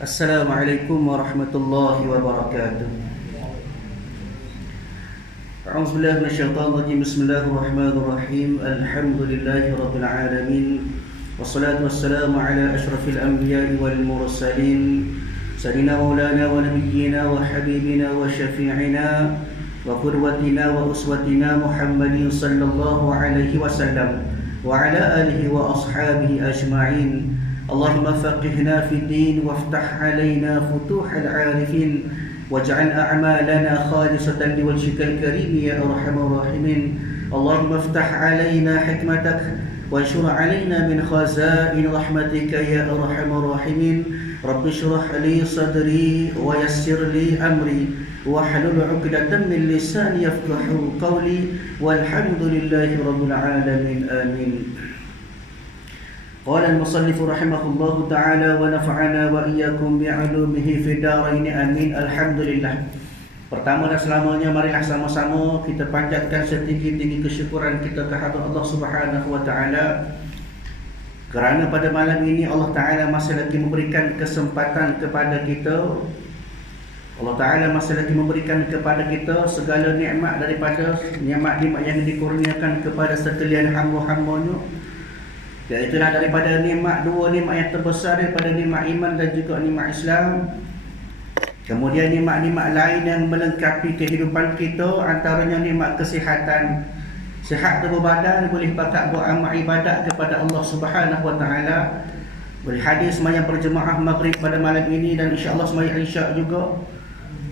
Assalamualaikum warahmatullahi wabarakatuh. A'udzubillahi minasyaitonir rajim. Bismillahirrahmanirrahim. Alhamdulillahi rabbil alamin. Wassalatu wassalamu ala asyrafil anbiya'i wal mursalin. Sayyidina maulana wa nabiyyina wa habibina wa syafi'ina wa qudwatina wa uswatina Muhammadin sallallahu alaihi wasallam wa ala alihi wa ashabihi ajma'in. Allahumma faqihna fi din waftah alaina futuhal arifin waj'al a'malana khalisatan liwajhikal karim ya arhamar rahimin. Allahumma iftah alaina hikmatak wanshur alaina min khazain rahmatika ya arhamar rahimin. Rabbi shrah li sadri wa yassir li amri wahlul 'uqdatam min lisani yafqahu qawli walhamdulillahi rabbil alamin. Amin. Qala al-musannif rahimahullahu ta'ala wa nafa'ana wa iyyakum bi'ulumihi fid dharain amin. Alhamdulillah. Pertama dan selamanya marilah sama-sama kita panjatkan setinggi-tinggi kesyukuran kita kehadrat Allah Subhanahu wa taala, kerana pada malam ini Allah Taala masih lagi memberikan kesempatan kepada kita. Allah Taala masih lagi memberikan kepada kita segala nikmat daripada nikmat-nikmat yang dikurniakan kepada sekalian hamba-hambanya. Iaitulah daripada nikmat, dua nikmat yang terbesar, daripada nikmat iman dan juga nikmat Islam. Kemudian nikmat-nikmat lain yang melengkapi kehidupan kita, antaranya nikmat kesihatan. Sihat tubuh badan, boleh pakat buat amal ibadat kepada Allah Subhanahu wa taala. Boleh hadir sembahyang berjemaah maghrib pada malam ini dan insya-Allah sembahyang isyak juga.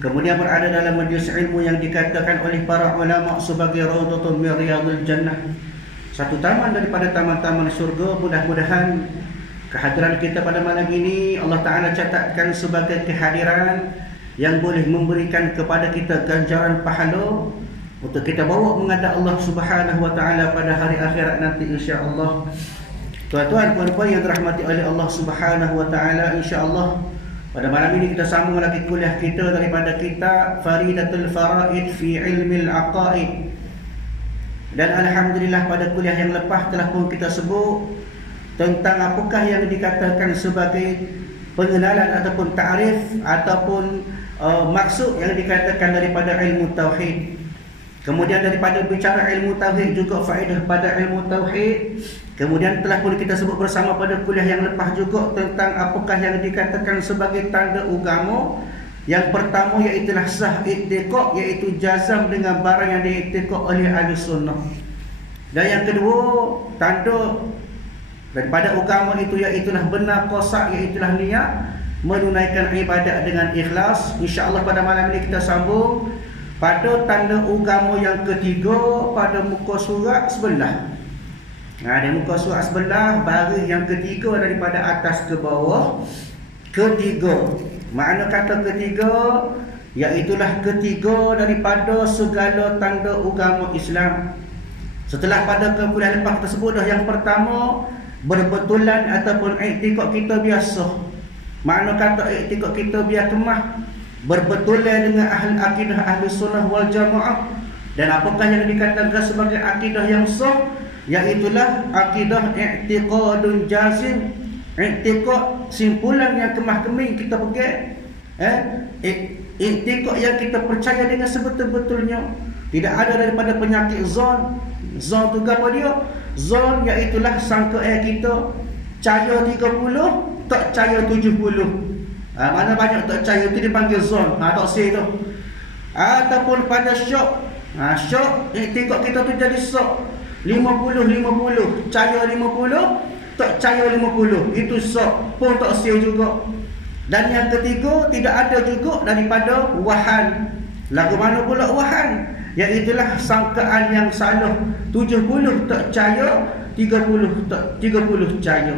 Kemudian berada dalam majlis ilmu yang dikatakan oleh para ulama sebagai raudhatun min riyadil jannah, satu taman daripada taman-taman syurga. Mudah-mudahan kehadiran kita pada malam ini Allah Ta'ala catatkan sebagai kehadiran yang boleh memberikan kepada kita ganjaran pahala untuk kita bawa menghadap Allah Subhanahu wa Ta'ala pada hari akhirat nanti insya-Allah. Tuan-tuan, puan-puan yang dirahmati oleh Allah Subhanahu wa Ta'ala, insya-Allah pada malam ini kita sambung lagi kuliah kita daripada kitab Faridatul Faraid fi Ilmil Aqaid. Dan alhamdulillah pada kuliah yang lepas telah pun kita sebut tentang apakah yang dikatakan sebagai pengenalan ataupun ta'rif ataupun maksud yang dikatakan daripada ilmu tauhid. Kemudian daripada bicara ilmu tauhid juga faedah pada ilmu tauhid. Kemudian telah pun kita sebut bersama pada kuliah yang lepas juga tentang apakah yang dikatakan sebagai tanda agama. Yang pertama iaitulah sah i'tiqad, iaitu jazam dengan barang yang diiktikad oleh ahli sunnah. Dan yang kedua, tanda daripada agama itu iaitulah benar qasad, iaitulah niat menunaikan ibadat dengan ikhlas. Insya-Allah pada malam ini kita sambung pada tanda agama yang ketiga pada muka surat sebelah. Di muka surat sebelah baris yang ketiga daripada atas ke bawah. Ketiga, makna kata ketiga iaitulah ketiga daripada segala tanda agama Islam. Setelah pada kuliah lepas tersebut dah, yang pertama berbetulan ataupun i'tikad kita biasa. Makna kata i'tikad kita biar kemah berbetulan dengan ahli akidah ahli sunnah wal jamaah. Dan apakah yang dikatakan sebagai akidah yang sah, iaitulah akidah i'tiqadun jazim. I'tikad simpulan yang kemah-keming kita pegang. I'tikad yang kita percaya dengan sebetul-betulnya. Tidak ada daripada penyakit zon. Zon tu apa dia? Zon iaitulah sangka kita cahaya 30, tak cahaya 70. Mana banyak tak cahaya tu dipanggil zon. Tak say tu. Ataupun pada syok. Syok i'tikad kita tu jadi syok. 50-50, cahaya 50, tak cahaya 50, itu sok pun tak sia juga. Dan yang ketiga, tidak ada juga daripada wahan. Lagu mana pula wahan? Iaitulah sangkaan yang salah. 70 tak cahaya, 30 cahaya.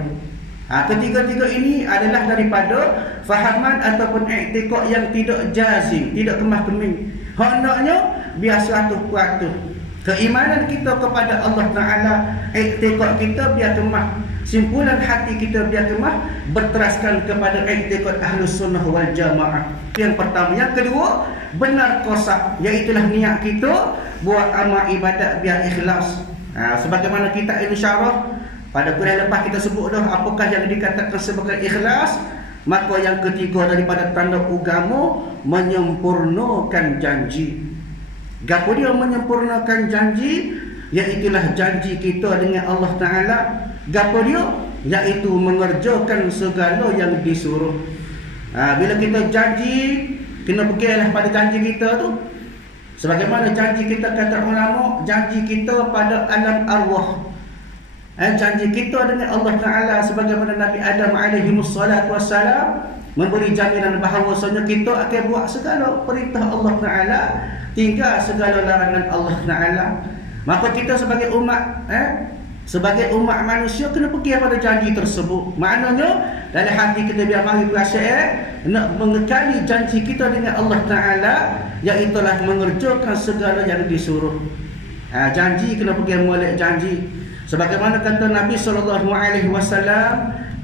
Ketiga-tiga ini adalah daripada fahaman ataupun i'tikad yang tidak jazim, tidak kemah-keming. Hendaknya biasa 100%. Keimanan kita kepada Allah Ta'ala, i'tikad kita biar kemah, simpulan hati kita biar kemah berteraskan kepada i'tikad Ahlus Sunnah wal Jamaah. Yang pertama. Yang kedua, benar qasad, iaitulah niat kita buat amal ibadat biar ikhlas. Sebagaimana kita insyarah pada kuliah lepas kita sebut dah apakah yang dikatakan sebagai ikhlas. Maka yang ketiga daripada tanda agama, menyempurnakan janji. Gapo dia menyempurnakan janji? Iaitulah janji kita dengan Allah Ta'ala. Gapo dia? Iaitu mengerjakan segala yang disuruh. Bila kita janji, kena pergilah pada janji kita tu. Sebagaimana janji kita kata ulama, janji kita pada alam arwah. Janji kita dengan Allah Ta'ala sebagaimana Nabi Adam alaihi wassalatu wassalam memberi jaminan bahawasanya kita akan buat segala perintah Allah Ta'ala, tinggal segala larangan Allah Ta'ala. Maka kita sebagai umat sebagai umat manusia kena pergi pada janji tersebut. Maknanya dalam hati kita biar mari berasa nak mengekali janji kita dengan Allah Ta'ala, iaitulah mengerjakan segala yang disuruh. Janji kena pergi molek janji. Sebagaimana kata Nabi SAW,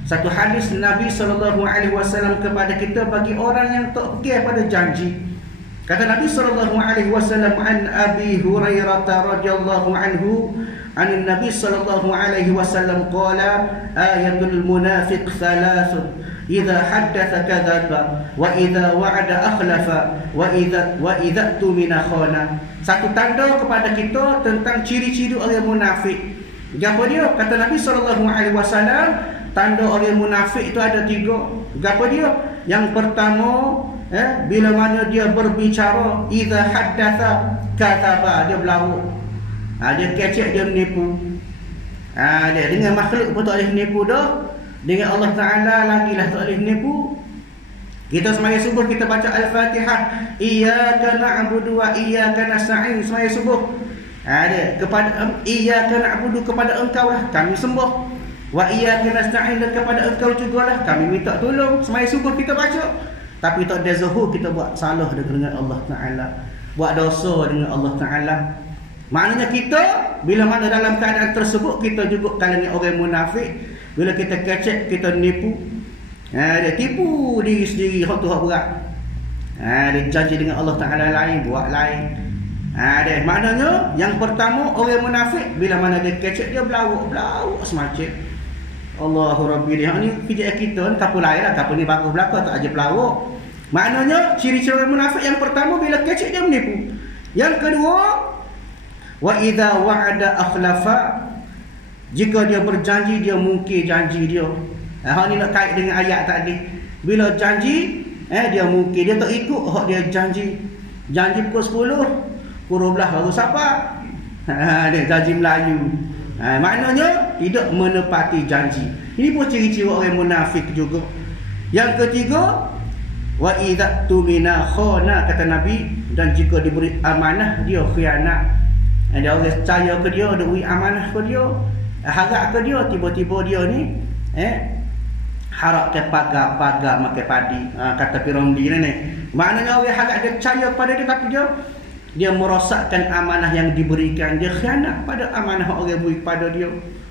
satu hadis Nabi SAW kepada kita bagi orang yang tak pergi pada janji. Kata Nabi SAW, an Abi Hurairah radhiyallahu anhu, an Nabi SAW qala, ayatul munafiq thalathun, idza haddatha kadzaba, wa idza wa'ada akhlafa, wa idza tumina khana. Satu tanda kepada kita tentang ciri-ciri orang munafik. Gapo dia? Kata Nabi SAW, tanda orang munafik itu ada 3. Gapo dia? Yang pertama, bila mana dia berbicara, idza haddatha kadzaba, dia berlauk. Dia kecek, dia menipu. Dia dengan makhluk pun tak boleh menipu dah. Dengan Allah Ta'ala lagilah tak boleh menipu. Kita semaya subuh kita baca Al-Fatihah, iyyaka na'budu wa iyyaka nasta'in. Semaya subuh kepada iyyaka na'budu, kepada engkau lah kami sembah, wa iyyaka nasta'in, dan kepada engkau jugalah kami minta tolong. Semaya subuh kita baca. Tapi tak ada zuhur kita buat salah dengan Allah Ta'ala, buat dosa dengan Allah Ta'ala. Maknanya kita bila mana dalam keadaan tersebut, kita juga kalangan orang munafik. Bila kita kecek, kita nipu. Dia tipu diri sendiri, hak tu hak berat. Dia janji dengan Allah Ta'ala lain, buat lain. Maknanya yang pertama, orang munafik bila mana dia kecek, dia belawak semacam Allahu Rabbi. Yang ni pijak kita ni kapal lain lah, kapal ni bagus belakang, tak aja pelawak. Maknanya ciri-ciri orang munafik yang pertama, bila kecek dia menipu. Yang kedua, wa idza wa'ada akhlafa, jika dia berjanji dia mungkir janji dia. Hak ni nak kait dengan ayat tadi. Bila janji dia mungkir, dia tak ikut hak dia janji. Janji pukul 10, pukul 12 baru sapa. Dia janji Melayu. Maknanya tidak menepati janji. Ini pun ciri-ciri orang munafik juga. Yang ketiga, wa idza tumina khana, kata Nabi, dan jika diberi amanah dia khianat. Dia orang percaya ke dia, dia beri amanah ke dia, harap ke dia, tiba-tiba dia ni harap ke pagar makan padi, kata Piramli ni. Maknanya orang harap dia percaya kepada dia, tapi dia merosakkan amanah yang diberikan. Dia khianat pada amanah orang beri kepada dia.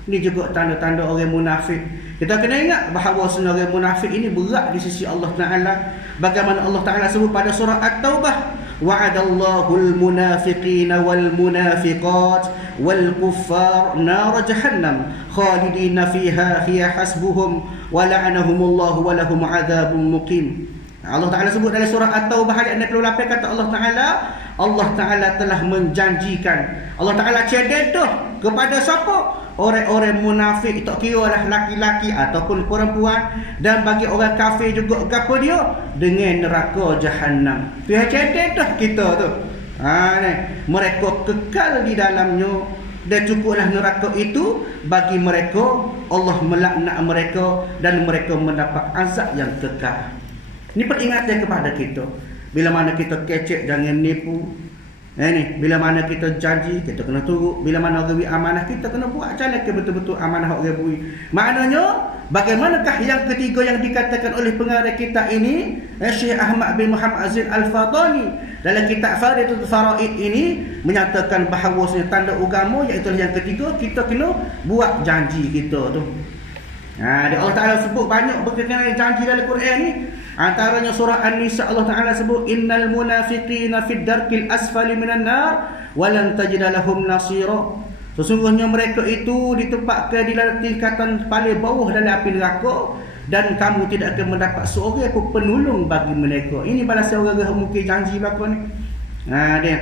Ini juga tanda-tanda orang munafik. Kita kena ingat bahawa orang munafik ini berat di sisi Allah Ta'ala. Bagaimana Allah Ta'ala sebut pada surah At-Taubah, wa'adallahul munafiqina wal munafiqat wal kuffar nar jahannam khalidina fiha hiya hasbuhum wa la'anahumullahu wa lahum 'adzabun muqim. Allah Ta'ala sebut dalam surah At-Taubah ayat 68, kata Allah Ta'ala telah menjanjikan, Allah Ta'ala cededah kepada siapa? Orang-orang munafik, tak kira lah laki-laki ataupun perempuan, dan bagi orang kafir juga gapo dia? Dengan neraka Jahannam. Pihak cededah kita tu. Mereka kekal di dalamnya, dan cukuplah neraka itu bagi mereka. Allah melaknat mereka dan mereka mendapat azab yang kekal. Ini peringatan kepada kita. Bila mana kita kecek, jangan nipu. Bila mana kita janji, kita kena turut. Bila mana orang beri amanah, kita kena buat jalan ke betul-betul amanah orang beri. Maknanya, bagaimanakah yang ketiga yang dikatakan oleh pengarang kita ini, Syekh Ahmad bin Muhammad Azin Al-Fatani, dalam kitab Faridatul Faraid ini menyatakan bahawa tanda agama, iaitu yang ketiga, kita kena buat janji kita tu. Allah Ta'ala sebut banyak berkenaan janji dalam Quran ni. Antaranya surah An-Nisa, Allah Ta'ala sebut, innal munafiqina fid darkil asfali minan nar walan tajida lahum nasira. Sesungguhnya mereka itu ditempatkan di dalam tingkatan paling bawah dalam api neraka, dan kamu tidak akan mendapat seorang pun penolong bagi mereka. Ini balasan orang-orang mungkin janji belaka ni. Dia.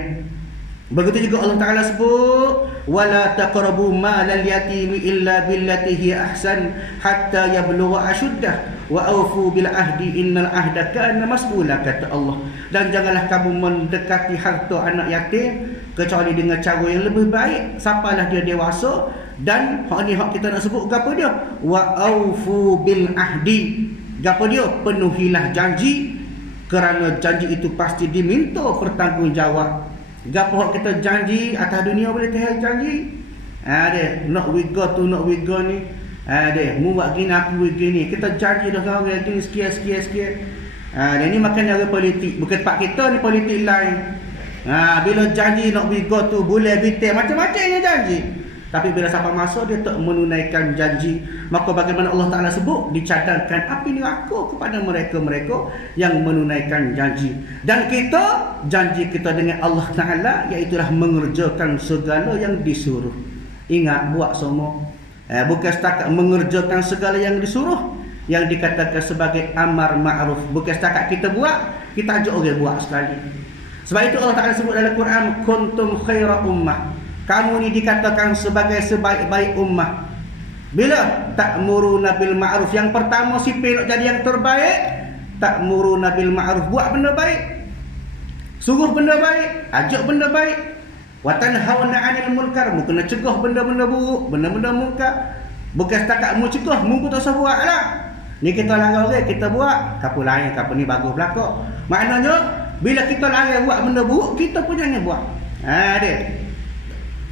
Begitu juga Allah Taala sebut, wala taqrabu malal yatimi illa billati hiya ahsan hatta yablugha ashuddah wa awfu bil ahdi innal ahda kana mas'ula, kata Allah. Dan janganlah kamu mendekati harta anak yatim kecuali dengan cara yang lebih baik sampailah dia dewasa. Dan hak ni hak kita nak sebut gapo dia? Wa awfu bil ahdi. Gapo dia? Penuhilah janji, kerana janji itu pasti diminta pertanggungjawab. Gapo hak kita janji atas dunia boleh tehal janji. Dia nak we go tu nak we go ni. Dia mu buat gini aku begini. Kita janji dah dengan orang gini sekian. Dia ni makan cara politik. Bukan tempat kita ni politik lain. Bila janji nak we go tu boleh bitel macam-macam dia janji. Tapi bila sampai masa dia tak menunaikan janji, maka bagaimana Allah Ta'ala sebut, dicadangkan api neraka kepada mereka-mereka yang menunaikan janji. Dan kita, janji kita dengan Allah Ta'ala iaitulah mengerjakan segala yang disuruh. Ingat, buat semua. Bukan setakat mengerjakan segala yang disuruh, yang dikatakan sebagai amar ma'ruf. Bukan setakat kita buat, kita ajak orang buat sekali. Sebab itu Allah Ta'ala sebut dalam Quran, kuntum khaira ummah. Kamu ni dikatakan sebagai sebaik-baik ummah. Bila ta'muruna bil ma'ruf, yang pertama sipil nak jadi yang terbaik, ta'muruna bil ma'ruf, buat benda baik, suruh benda baik, ajak benda baik. Wa tanhauna 'anil munkar, mu kena cegah benda-benda buruk, benda-benda munkar. Bukan setakat mu cegah, mu pun tak usah buat lah. Ni kita larang orang, kita buat, kapu lain, kapu ni bagus belaka. Maknanya bila kita larang buat benda buruk, kita pun jangan buat. Dia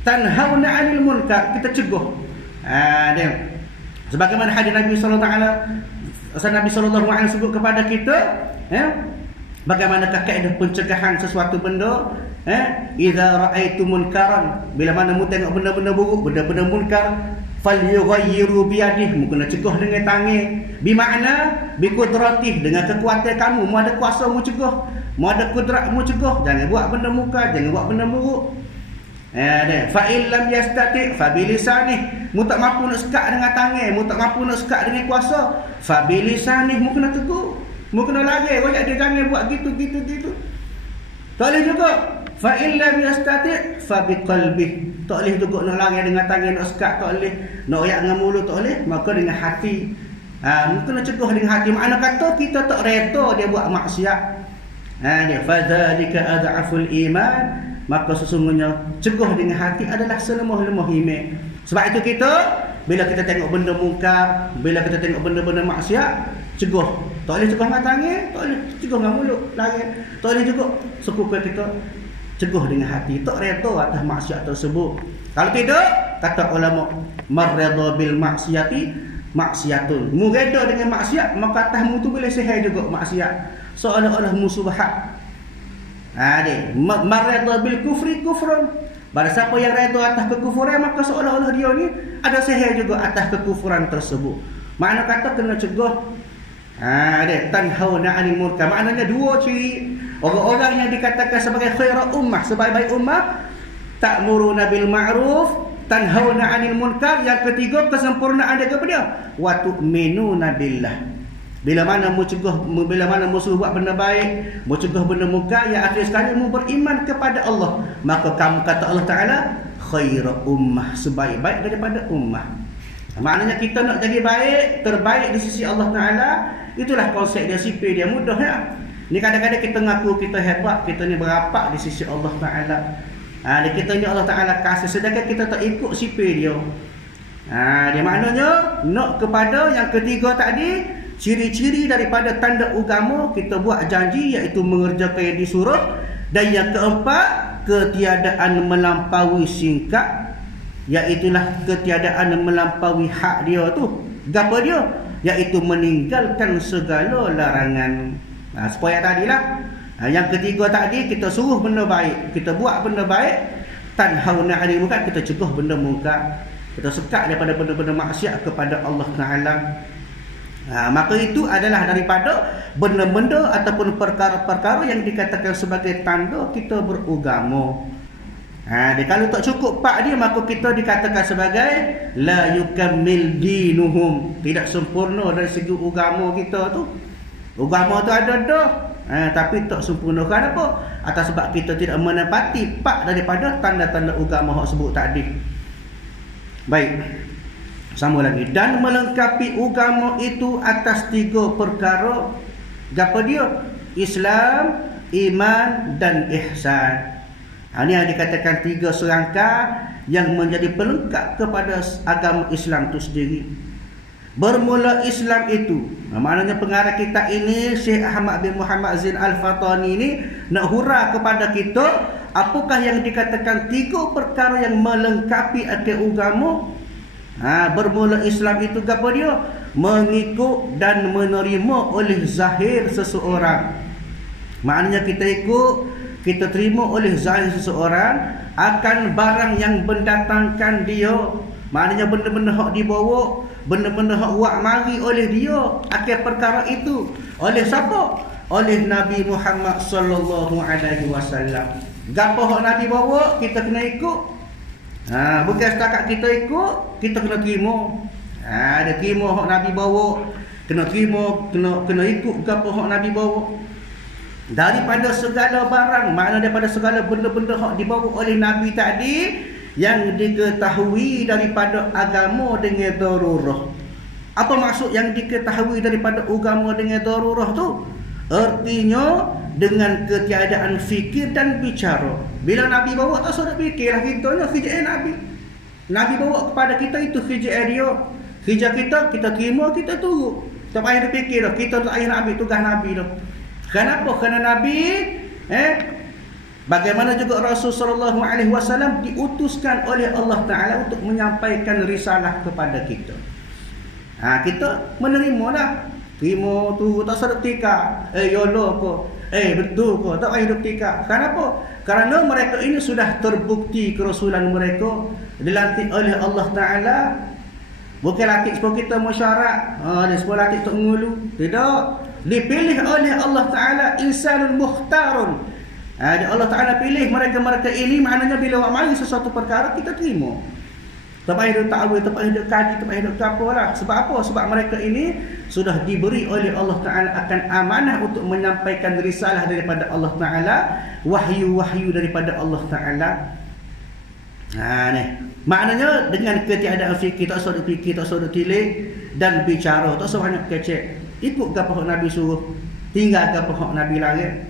tanhauna 'anil munkar, kita cegah. Dia sebagaimana hadis Nabi sallallahu alaihi wasallam sebut kepada kita, bagaimanakah kaedah pencegahan sesuatu benda. Idza ra'aitu munkaran, bila mana mu tengok benda-benda buruk, benda-benda munkar, falyughayyiru biyadihi, mu kena cegah dengan tangan. Bermakna bi qudratihi, dengan kekuatan kamu, mu ada kuasa mu cegah, mu ada kudrat mu cegah. Jangan buat benda munkar, jangan buat benda buruk. Fa in lam yastati' fa bilisanih, mu tak mampu nak sekat dengan tangan, mu tak mampu nak sekat dengan kuasa, fa bilisanih, mu kena tegur, mu kena lari, royak dia jangan buat gitu. Tak boleh juga. Fa in lam yastati' fa biqalbih, tak boleh juga nak lari dengan tangan, nak sekat tak boleh, nak royak dengan mulut tak boleh, maka dengan hati. Mu kena cegah dengan hati. Makna kata kita tak reda dia buat maksiat. Dia fadzalika ad'aful iman, maka sesungguhnya cegah dengan hati adalah selemah-lemah iman. Sebab itu kita, bila kita tengok benda mungkar, bila kita tengok benda-benda maksiat, cegah. Tak boleh cegah dengan tangan, tak boleh cegah dengan mulut, lari. Tak boleh juga sekukuh kita cegah dengan hati, tak reda atas maksiat tersebut. Kalau tidak, kata ulama, marrada bil maksiati maksiatun. Mu reda dengan maksiat, maka atasmu tu boleh sihir juga maksiat. Seolah-olah musubahat. Dia marrada bil kufri kufrun. Pada siapa yang reda atas kekufuran, maka seolah-olah dia ni ada sihir juga atas kekufuran tersebut. Makna kata kena cegah. Dia tanhauna 'anil munkar. Maknanya dua ciri orang-orang yang dikatakan sebagai khairat ummah, sebaik-baik ummah, ta'muruna bil ma'ruf, tanhauna 'anil munkar. Yang ketiga, kesempurnaan dia kepada wa tu'minuna billah. Bila mana mu cegah, bila mana mu suruh buat benda baik, mu cegah benda munkar, yang akhir sekali mu beriman kepada Allah, maka kamu, kata Allah Ta'ala, khairat ummah, sebaik-baik daripada ummah. Maknanya kita nak jadi baik, terbaik di sisi Allah Ta'ala. Itulah konsep dia, sipir dia mudah ya. Ni kadang-kadang kita ngaku kita hebat, kita ni berapak di sisi Allah Ta'ala. Kita ni Allah Ta'ala kasih, sedangkan kita tak ikut sipir dia. Dia maknanya nak kepada yang ketiga tadi, ciri-ciri daripada tanda agama, kita buat janji iaitu mengerjakan yang disuruh. Dan yang keempat, ketiadaan melampaui singkat, iaitulah ketiadaan melampaui hak dia tu. Gapo dia? Iaitu meninggalkan segala larangan. Supaya tadilah, yang ketiga tadi, kita suruh benda baik, kita buat benda baik, tanhauna 'anil munkar, kita cegah benda munkar, kita sekat daripada benda-benda maksiat kepada Allah Ta'ala. Maka itu adalah daripada benda-benda ataupun perkara-perkara yang dikatakan sebagai tanda kita beragama. Dia kalau tak cukup 4 dia, maka kita dikatakan sebagai la yukammil dinuhum, tidak sempurna dari segi agama kita tu. Agama tu ada dah, tapi tak sempurna. Kenapa? Atas sebab kita tidak menepati 4 daripada tanda-tanda agama hak sebut tadi. Baik, sama lagi. Dan melengkapi agama itu atas 3 perkara. Apa dia? Islam, iman dan ihsan. Ini yang dikatakan 3 serangka yang menjadi pelengkap kepada agama Islam itu sendiri. Bermula Islam itu, maknanya pengarah kita ini Syekh Ahmad bin Muhammad Zain Al-Fatani ini nak hura kepada kita apakah yang dikatakan 3 perkara yang melengkapi agama. Bermula Islam itu apa dia? Mengikut dan menerima oleh zahir seseorang. Maknanya kita ikut, kita terima oleh zahir seseorang akan barang yang mendatangkan dia. Maknanya benda-benda hak dibawa, benda-benda hak buat mari oleh dia akan perkara itu. Oleh siapa? Oleh Nabi Muhammad sallallahu alaihi wasallam. Gapo hak Nabi bawa, kita kena ikut. Bukan setakat kita ikut, kita kena terima. Dia terima hak Nabi bawa, kena terima, kena ikut gapo hak Nabi bawa. Daripada segala barang, makna daripada segala benda-benda hak dibawa oleh Nabi tadi yang diketahui daripada agama dengan darurah. Apa maksud yang diketahui daripada agama dengan darurah tu? Artinya dengan ketiadaan fikir dan bicara. Bila Nabi bawa tak suruh fikirlah kita ni kerja Nabi. Nabi bawa kepada kita itu kerja dia. Kerja kita terima, kita turut. Tak payah fikir dah. Kita tak payah Nabi, tugas Nabi dah. Kenapa? Kerana Nabi bagaimana juga Rasul sallallahu alaihi wasallam diutuskan oleh Allah Taala untuk menyampaikan risalah kepada kita. Kita menerimalah. Terima tu tak sadar tika. Yolo ko. Betul ko. Tak payah tika. Kenapa? Kerana mereka ini sudah terbukti kerasulan mereka dilantik oleh Allah Taala. Bukan lantik sebab kita mesyuarat. Dia sebab lantik tak ngulu. Tidak. Dipilih oleh Allah Ta'ala insanul mukhtarun. Allah Ta'ala pilih mereka-mereka ini. Maknanya bila mari sesuatu perkara kita terima. Tak payah dia ta'awil, tak payah dia kaji, tak payah dia apa lah. Sebab apa? Sebab mereka ini sudah diberi oleh Allah Ta'ala akan amanah untuk menyampaikan risalah daripada Allah Ta'ala, wahyu-wahyu daripada Allah Ta'ala. Maknanya dengan ketiadaan fikir, tak suruh fikir, tak suruh tilik dan bicara, tak suruh banyak kecek. Ikut apa hak Nabi suruh, tinggal apa hak Nabi larang.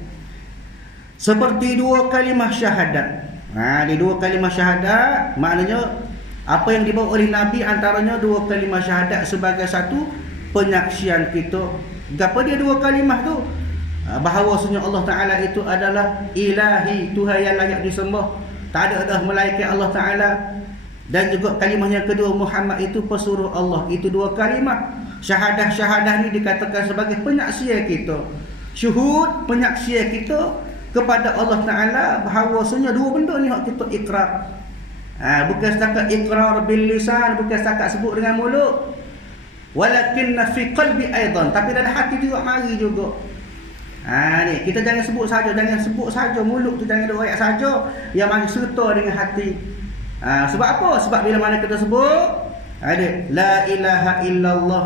Seperti 2 kalimah syahadat. Di 2 kalimah syahadat, maknanya apa yang dibawa oleh Nabi antaranya 2 kalimah syahadat sebagai satu penyaksian kita. Apa dia 2 kalimah tu? Bahawasanya Allah Ta'ala itu adalah ilahi, Tuhan yang layak disembah. Tak ada dah melainkan Allah Ta'ala. Dan juga kalimah yang kedua, Muhammad itu pesuruh Allah. Itu 2 kalimah. Syahadah ni dikatakan sebagai penyaksian kita. Syuhud, penyaksian kita kepada Allah Ta'ala bahawasanya 2 benda ni hak kita ikrar. Bukan setakat ikrar bil lisan, bukan setakat sebut dengan mulut. Walakinna fi qalbi aidan, tapi dalam hati juga mari juga. Ni kita jangan sebut saja mulut tu, jangan doa saja, yang mari serta dengan hati. Sebab apa? Sebab bila mana kita sebut ada la ilaha illallah,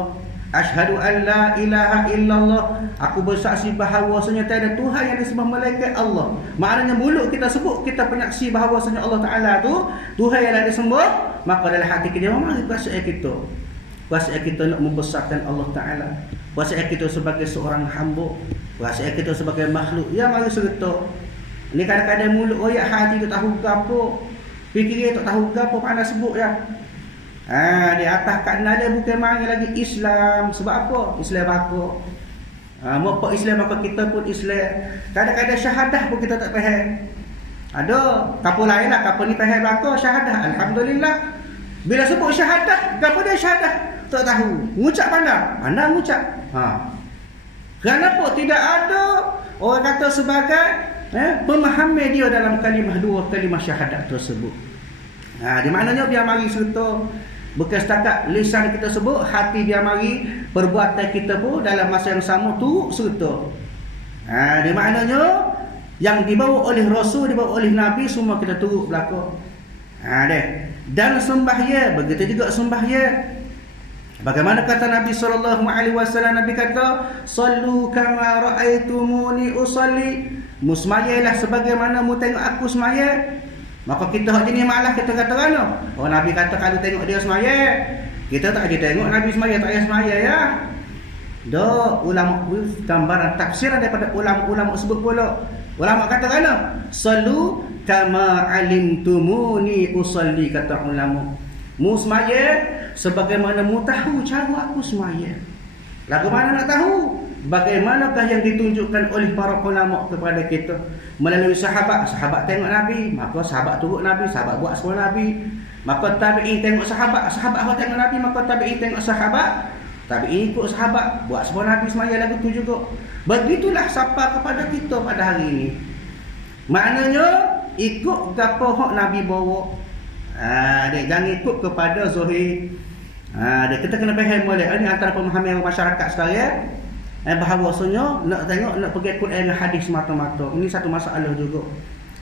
asyhadu an la ilaha illallah, aku bersaksi bahawasanya tiada Tuhan yang disembah melainkan Allah. Maknanya mulut kita sebut, kita penyaksi bahawasanya Allah Ta'ala tu Tuhan yang disembah, maka dalam hati kita mari perasaan kita. Perasaan kita nak membesarkan Allah Ta'ala. Perasaan kita sebagai seorang hamba. Perasaan kita sebagai makhluk. Ya mari serta. Ni kadang-kadang mulut oyak, hati tak tahu apa. Fikir tak tahu apa pandai sebut ya. Di atas kanan dia bukan mari lagi Islam. Sebab apa? Islam apa? Apa Islam, maka kita pun Islam. Kadang-kadang syahadah pun kita tak faham. Ada kapal lain lah, kapal ni faham belaka syahadah. Alhamdulillah. Bila sebut syahadah, apa dia syahadah? Tak tahu. Mengucap pandang mengucap. Kenapa tidak ada orang kata sebagai pemahaman dia dalam kalimah 2 kalimah syahadat tersebut. Di maknanya biar mari serta. Bukan setakat lisan kita sebut, hati biar mari, perbuatan kita pun dalam masa yang sama tu serta. Di maknanya Yang dibawa oleh Rasul, dibawa oleh Nabi, semua kita turut belaka. Dan sembah ya, begitu juga sembah ya. Bagaimana kata Nabi SAW? Nabi kata, "Sallu kama ra'aitumuni usalli." Musmayalah sebagaimana mu tengok aku semaya. Maka kita hak jenis malah kita kata kan? Oh, Nabi kata kalau tengok dia semaya, kita tak ada tengok Nabi semaya, tak payah semaya ya. Dah ulama gambaran tafsiran daripada ulama-ulama sebut pula. Ulama kata kan? Sallu kama alimtumuni usalli, kata ulama. Mu semaya sebagaimana mu tahu cara aku semaya. Lagu mana nak tahu? Bagaimanakah yang ditunjukkan oleh para ulama kepada kita melalui sahabat? Sahabat tengok Nabi, maka sahabat turut Nabi, sahabat buat seperti Nabi. Maka tabi'in tengok sahabat, sahabat tengok Nabi, maka tabi'in tengok sahabat, tabi'in ikut sahabat, buat seperti Nabi semaya lagu tu juga. Begitulah sapa kepada kita pada hari ini. Maknanya ikut gapo hak Nabi bawa. Jangan ikut kepada zahir. Kita kena faham boleh. Ini antara pemahaman masyarakat sekarang. Bahawasanya nak tengok, nak pergi Quran dan hadis mata-mata. Ini satu masalah juga.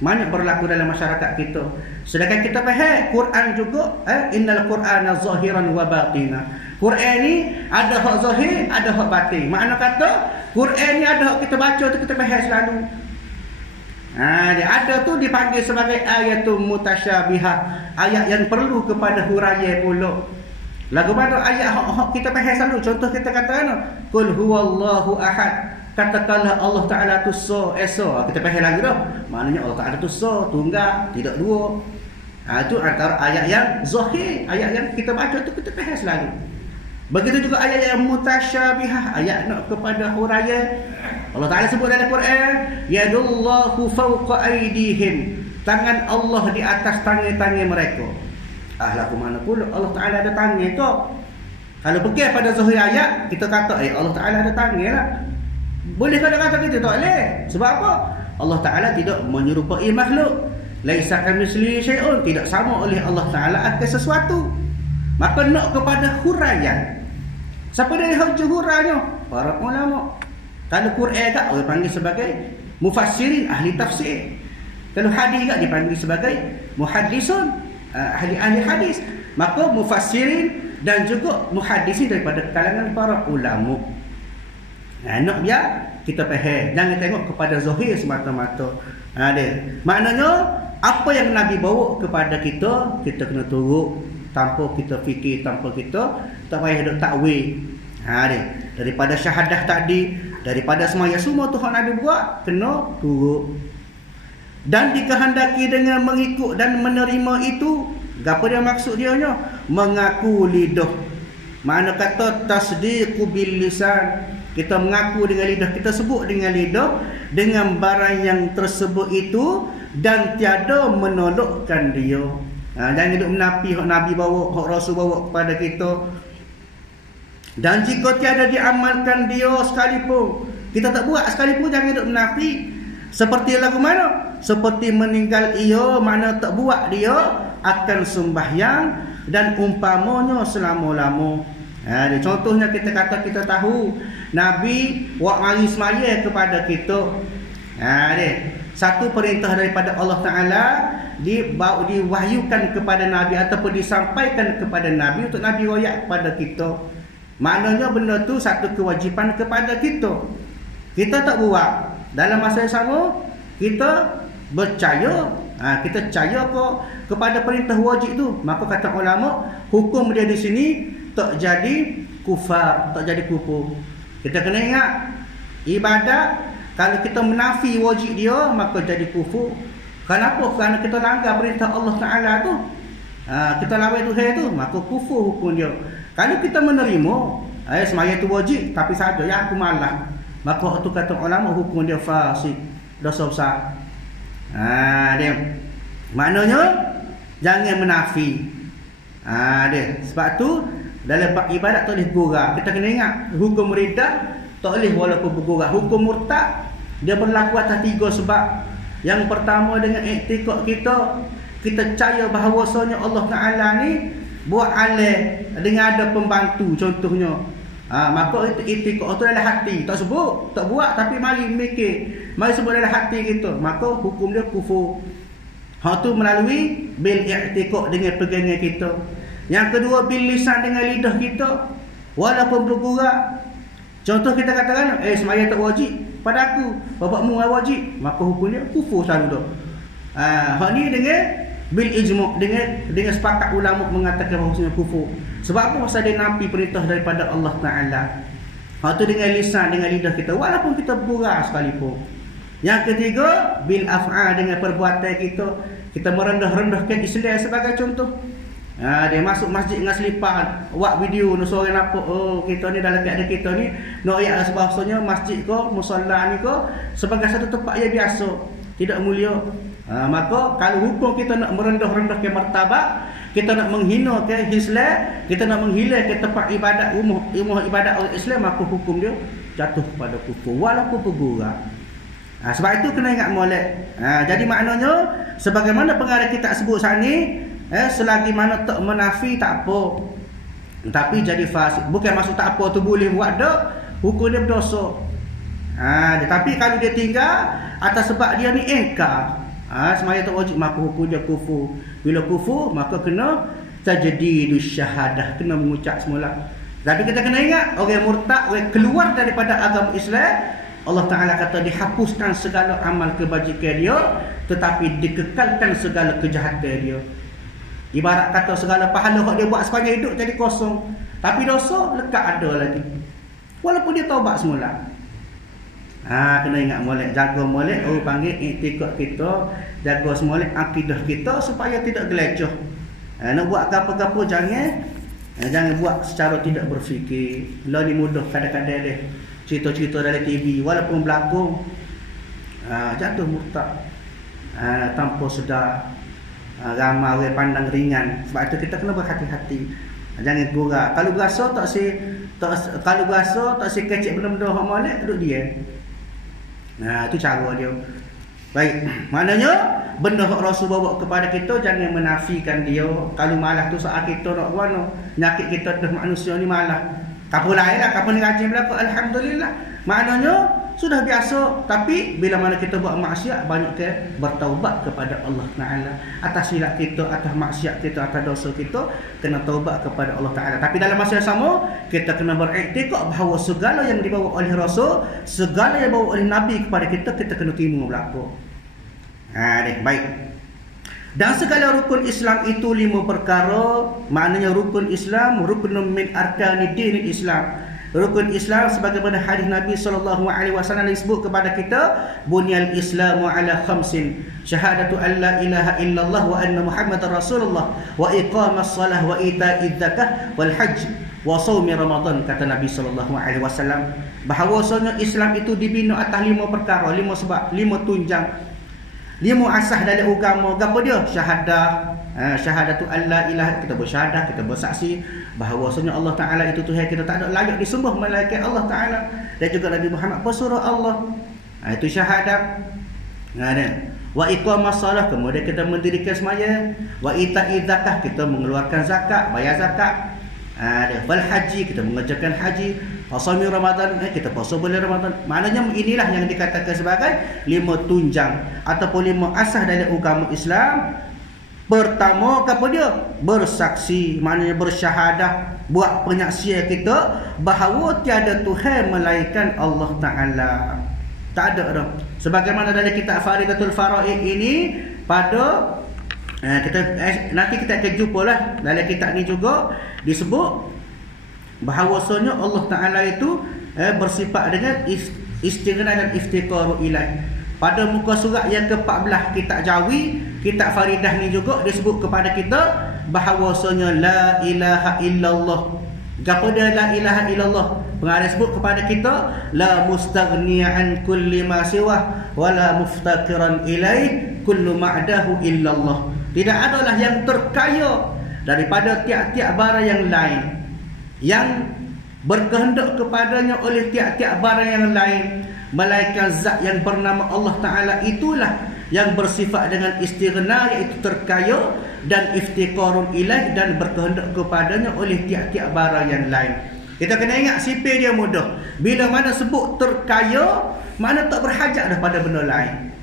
Banyak berlaku dalam masyarakat kita. Sedangkan kita faham Quran juga, innal Qur'ana zahiran wa batina. Quran ni ada hak zahir, ada hak batin. Makna kata Quran ni ada hak kita baca tu kita faham selalu. Dia ada tu dipanggil sebagai ayatul mutasyabihah, ayat yang perlu kepada huraian pula. Lagu mana ayat hak kita faham selalu. Contoh kita katakan qul huwallahu ahad, katakanlah Allah Taala tu esa. Kita faham lagi dah. Maknanya Allah Taala tu tunggal, tidak dua. Itu antara ayat yang zahir, ayat yang kita baca tu kita faham selalu. Begitu juga ayat yang mutasyabihah, ayat nak kepada huraian. Allah Taala sebut dalam Quran, yadullahu fawqa aydihim, tangan Allah di atas tangan-tangan mereka. Lagu mana pula Allah Taala ada tangan ke? Kalau pergi pada zahir ayat, kita kata Allah Taala ada tangan lah. Boleh kata kita tak boleh. Sebab apa? Allah Taala tidak menyerupai makhluk. Laisa kamitslihi syai'un, tidak sama oleh Allah Taala akan sesuatu. Maka nak kepada huraian. Siapa dia huraiannya? Para ulama. Kalau Quran tak, orang panggil sebagai mufassirin, ahli tafsir. Kalau hadis tak, dipanggil sebagai muhaddisun, ahli hadis. Maka mufassirin dan juga muhaddisin daripada kalangan para ulama. Nak biar kita faham, jangan tengok kepada zahir semata-mata. Maknanya apa yang Nabi bawa kepada kita, kita kena turut tanpa kita fikir, tanpa kita tak payah duk takwil. Daripada syahadah tadi, daripada semaya semua Tuhan Nabi buat, kena turut. Dan dikehendaki dengan mengikut dan menerima itu. Apa dia maksud dia nya? Mengaku lidah. Mana kata tasdiqu bil lisan, kita mengaku dengan lidah, kita sebut dengan lidah dengan barang yang tersebut itu dan tiada menolakkan dia. Jangan duduk menapi hak Nabi bawa, hak Rasul bawa kepada kita. Dan jika tiada diamalkan dia sekalipun, kita tak buat sekalipun, jangan duduk menapi. Seperti lagu mana? Seperti meninggal ia, mana tak buat dia, akan sembahyang dan umpamanya selama-lama. Contohnya kita kata kita tahu Nabi buat mari semaya kepada kita. Satu perintah daripada Allah Ta'ala diwahyukan kepada Nabi ataupun disampaikan kepada Nabi untuk Nabi royak kepada kita. Maknanya benda tu satu kewajipan kepada kita. Kita tak buat, dalam masa yang sama kita percaya, kita percaya kepada perintah wajib tu. Maka kata ulama, hukum dia di sini tak jadi kufar, tak jadi kufur. Kita kena ingat, ibadat kalau kita menafi wajib dia, maka jadi kufur. Kenapa? Kerana kita langgar perintah Allah Ta'ala tu. Kita lawan Tuhan tu, maka kufur hukum dia. Kalau kita menerima, semaya tu wajib, tapi saja ya aku malah, maka waktu kata ulama hukum dia fasik, dosa besar. Dia maknanya jangan menafi. Sebab tu dalam ibadat tak boleh gurau. Kita kena ingat, hukum riddah tak boleh walaupun bergurau. Hukum murtad dia berlaku atas 3 sebab. Yang pertama dengan iktikad kita percaya bahawasanya Allah Ta'ala ni buat alam dengan ada pembantu. Contohnya Maka itu itikad tu dalam hati, tak sebut, tak buat, tapi mari mikir, mari sebut dalam hati kita, maka hukum dia kufur. Hak tu melalui bil i'tiqad dengan pegangan kita. Yang kedua bil lisan dengan lidah kita, walaupun bergerak. Contoh kita katakan, sembahyang tak wajib pada aku, bapakmu wajib, maka hukum dia kufur selalu tu. Hak ni dengan bil ijma', dengan sepakat ulama mengatakan bahawasanya kufur. Sebab apa? Pasal dia nafi perintah daripada Allah Ta'ala. Hak tu dengan lisan, dengan lidah kita, walaupun kita bergerak sekalipun. Yang ketiga bil af'al, dengan perbuatan kita. Kita merendah-rendahkan Islam sebagai contoh. Dia masuk masjid dengan selipar, buat video nak suara nampak, kita ni dalam keadaan kita ni nak ayat sebahasanya masjid ke musalla ni ke sebagai satu tempat yang biasa, tidak mulia. Maka kalau hukum kita nak merendah-rendahkan martabat, kita nak menghinakan Islam, kita nak menghilangkan tempat ibadat rumah ibadat orang Islam, maka hukum dia jatuh pada kufur walaupun bergurau. Sebab itu kena ingat molek. Jadi maknanya sebagaimana pengarang kita sebut saat ni, selagi mana tak menafi tak apa, tapi jadi fasik. Bukan maksud tak apa tu boleh buat dak, hukum dia berdosa. Tetapi kalau dia tinggal atas sebab dia ni engkar, sembahyang tak wajib, maka hukum dia kufur. Bila kufur maka kena tajdidus syahadah, kena mengucap semula. Tapi kita kena ingat, orang murtad, orang keluar daripada agama Islam, Allah Ta'ala kata dihapuskan segala amal kebajikan dia, tetapi dikekalkan segala kejahatan dia. Ibarat kata segala pahala yang dia buat sepanjang hidup jadi kosong, tapi dosa lekat ada lagi walaupun dia taubat semula. Kena ingat molek, jaga molek, orang panggil i'tiqad kita, jaga semolek akidah kita supaya tidak geleceh. Nak buat apa-apa jangan buat secara tidak berfikir. Lah ni mudah kadang-kadang dia cerita-cerita dalam TV, walaupun berlakon jatuh murtad tanpa sedar. Ramai orang pandang ringan. Sebab itu kita kena berhati-hati, jangan gurau. Kalau berasa tak si kecil benda-benda hak molek, duduk dia. Itu cara dia. Baik, maknanya benda hak Rasul bawa kepada kita jangan menafikan dia. Kalau malah tu saat kita nak buat nyakit kita dah manusia ni malah. Kapo lain lah, kapo ni rajin berlaku, alhamdulillah. Maknanya sudah biasa, tapi bila mana kita buat maksiat, banyak ke bertaubat kepada Allah Ta'ala atas silap kita, atas maksiat kita, atas dosa kita, kena taubat kepada Allah Ta'ala. Tapi dalam masa yang sama, kita kena beriktikad bahawa segala yang dibawa oleh Rasul, segala yang dibawa oleh Nabi kepada kita, kita kena terima berlaku. Baik. Dan segala rukun Islam itu 5 perkara. Maknanya rukun Islam, rukunun min arkani dinil Islam. Rukun Islam sebagaimana hadis Nabi SAW disebut kepada kita, bunyal Islamu ala khamsin, syahadatu an la ilaha illallah wa anna Muhammadar Rasulullah, wa iqamas salah, wa ita'iz zakah, wal hajj, wa shaumi Ramadan. Kata Nabi SAW bahawasanya Islam itu dibina atas 5 perkara, 5 sebab, 5 tunjang, 5 asas dalam agama. Apa dia? Syahadah, syahadatu alla ilaha, kita bersyahadah, kita bersaksi bahawasanya Allah Ta'ala itu Tuhan kita, tak ada layak disembah melainkan Allah Ta'ala, dan juga Nabi Muhammad pesuruh Allah. Itu syahadah. Wa iqamas salah, kemudian kita mendirikan sembahyang. Wa ita'iz zakah, kita mengeluarkan zakat, bayar zakat. Wal haji, kita mengerjakan haji. Wa shaumi Ramadan, kita puasa bulan Ramadan. Maknanya inilah yang dikatakan sebagai 5 tunjang ataupun 5 asas dalam agama Islam. Pertama, apa dia? Bersaksi, maknanya bersyahadah, buat penyaksian kita bahawa tiada Tuhan melainkan Allah Ta'ala. Tak ada dah. Sebagaimana dalam kitab Faridatul Faraid ini, pada nanti kita akan jumpa lah dalam kitab ni juga disebut bahawasanya Allah Ta'ala itu bersifat dengan istighna dan iftiqaru ilaih. Pada muka surat yang ke-14 kitab Jawi, kitab Faridah ni juga disebut kepada kita bahawasanya la ilaha illallah. Apa dia la ilaha illallah? Pengarang sebut kepada kita la mustaghniya an kulli ma siwa wa la muftakiran ilaih kullu ma'dahu illallah. Tidak adalah yang terkaya daripada tiap-tiap barang yang lain, yang berkehendak kepadanya oleh tiap-tiap barang yang lain, melainkan zat yang bernama Allah Ta'ala itulah yang bersifat dengan istighna, iaitu terkaya, dan iftiqarun ilaih, dan berkehendak kepadanya oleh tiap-tiap barang yang lain. Kita kena ingat sipir dia mudah. Bila mana sebut terkaya, mana tak berhajat dah pada benda lain.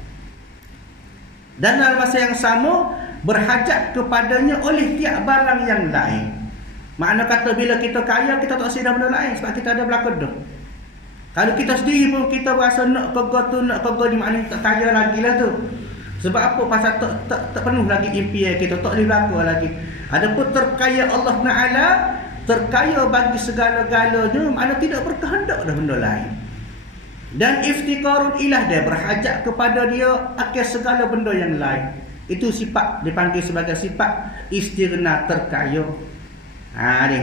Dan dalam masa yang sama, berhajat kepadanya oleh tiap barang yang lain. Makna kata bila kita kaya, kita tak sedia benda lain sebab kita ada belakang dah. Kalau kita sendiri pun kita rasa nak kegah tu, nak kegah ni, maknanya tak kaya lagi lah tu. Sebab apa? Pasal tak penuh lagi impian kita, tak boleh berlaku lagi. Adapun terkaya Allah Ta'ala, terkaya bagi segala-galanya, makna tidak berkehendak dah benda lain. Dan iftiqarun ilah, dia berhajat kepada dia akan segala benda yang lain. Itu sifat dipanggil sebagai sifat istighna, terkaya.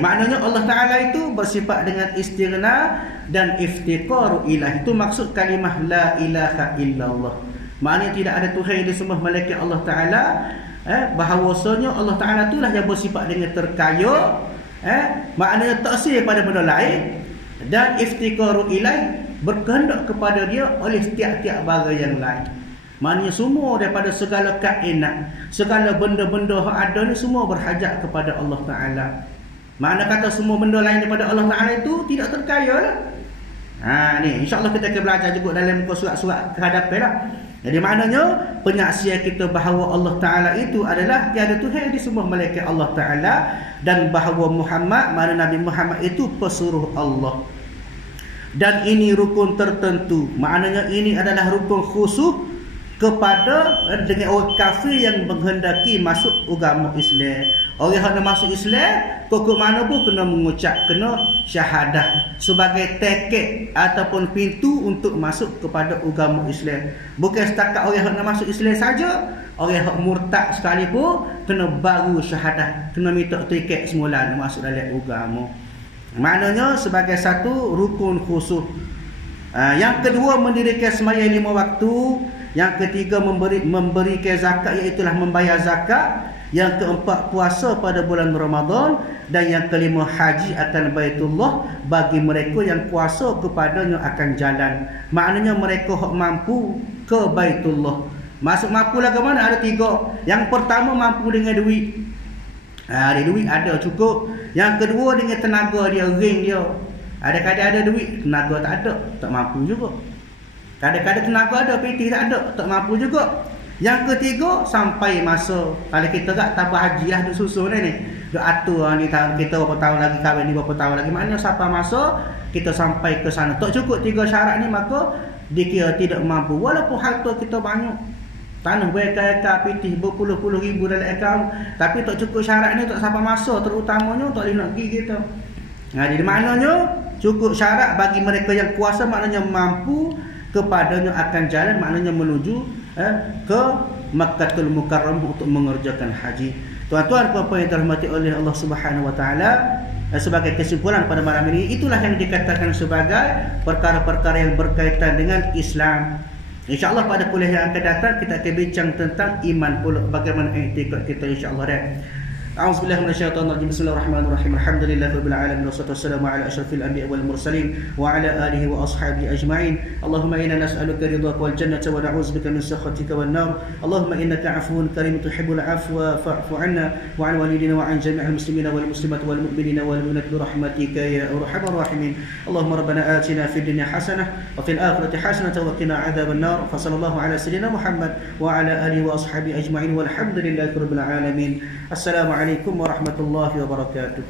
Maknanya Allah Ta'ala itu bersifat dengan istighna dan iftiqaru ilah. Itu maksud kalimah la ilaha illallah. Maknanya tidak ada Tuhan yang disembah melainkan Allah Ta'ala. Bahawasanya Allah Ta'ala itulah yang bersifat dengan terkaya. Maknanya taksir pada benda lain. Dan iftiqaru ilah, berkehendak kepada dia oleh tiap-tiap barang yang lain. Maknanya semua daripada segala kainat, segala benda-benda yang ada ni semua berhajat kepada Allah Ta'ala. Makna kata semua benda lain daripada Allah Ta'ala itu tidak terkaya lah. Ni insyaAllah kita akan belajar juga dalam muka surat-surat kehadapan lah. Jadi maknanya penyaksian kita bahawa Allah Ta'ala itu adalah tiada Tuhan yang disembah melainkan Allah Ta'ala, dan bahawa Muhammad, mana Nabi Muhammad itu pesuruh Allah. Dan ini rukun tertentu. Maknanya ini adalah rukun khusus kepada dengan orang kafir yang menghendaki masuk agama Islam. Orang yang nak masuk Islam, pokok mana pun kena mengucap, kena syahadah sebagai tiket ataupun pintu untuk masuk kepada agama Islam. Bukan setakat orang yang nak masuk Islam saja, orang yang murtad sekalipun kena baru syahadah, kena minta tiket semula nak masuk dalam agama. Maknanya sebagai satu rukun khusus. Yang kedua, mendirikan sembahyang 5 waktu. Yang ketiga, memberikan zakat, iaitulah membayar zakat. Yang keempat, puasa pada bulan Ramadan. Dan yang kelima, haji akan Baitullah bagi mereka yang kuasa kepadanya akan jalan. Maknanya mereka mampu ke Baitullah. Masuk mampu lah ke mana? Ada 3. Yang pertama, mampu dengan duit. Ada duit, ada cukup. Yang kedua, dengan tenaga dia, ring dia. Kadang-kadang ada duit, tenaga tak ada, tak mampu juga. Kadang-kadang tenaga ada, PT tak ada, tak mampu juga. Yang ketiga, sampai masa, kalau kita tak berhaji lah, dia susun ni. Dia atur ni, tahun kita berapa tahun lagi kahwin ni, berapa tahun lagi. Maknanya sampai masa kita sampai ke sana. Tak cukup 3 syarat ni, maka dikira tidak mampu. Walaupun harta kita banyak, tanah bereka-eka, PT berpuluh-puluh ribu dalam akaun, tapi tak cukup syarat ni, tak sampai masa, terutamanya tak boleh nak pergi kita. Jadi maknanya cukup syarat bagi mereka yang kuasa, maknanya mampu kepadanya akan jalan, maknanya menuju ke Makkahul Mukarramah untuk mengerjakan haji. Tuan-tuan, puan-puan yang dirahmati oleh Allah Subhanahu Wa Taala, sebagai kesimpulan pada malam ini, itulah yang dikatakan sebagai perkara-perkara yang berkaitan dengan Islam. InsyaAllah pada kuliah yang akan datang kita akan bincang tentang iman pula, bagaimana i'tikad kita insyaAllah. A'udzubillahi minasyaitonirrajim. Bismillahirrahmanirrahim. Alhamdulillahirabbil alamin wassalatu wassalamu ala asyrafil anbiya'i wal mursalin wa ala alihi wa ashabihi ajma'in. Allahumma inna nas'aluka ridhaka wal jannata wa na'udzubika min sakhatika wan nar. Allahumma innaka 'afuwun karim tuhibbul 'afwa fa'fu 'anna wa 'an walidina wa 'an jami'il muslimina wal muslimat wal mu'minina wal mu'minat bi rahmatika ya arhamar rahimin. Allahumma rabbana atina fid dunya hasanah wa fil akhirati hasanah wa qina 'adzaban nar. Fa sallallahu ala sayyidina Muhammad wa ala alihi wa ashabihi ajma'in walhamdulillahi rabbil alamin. Assalamualaikum warahmatullahi wabarakatuh.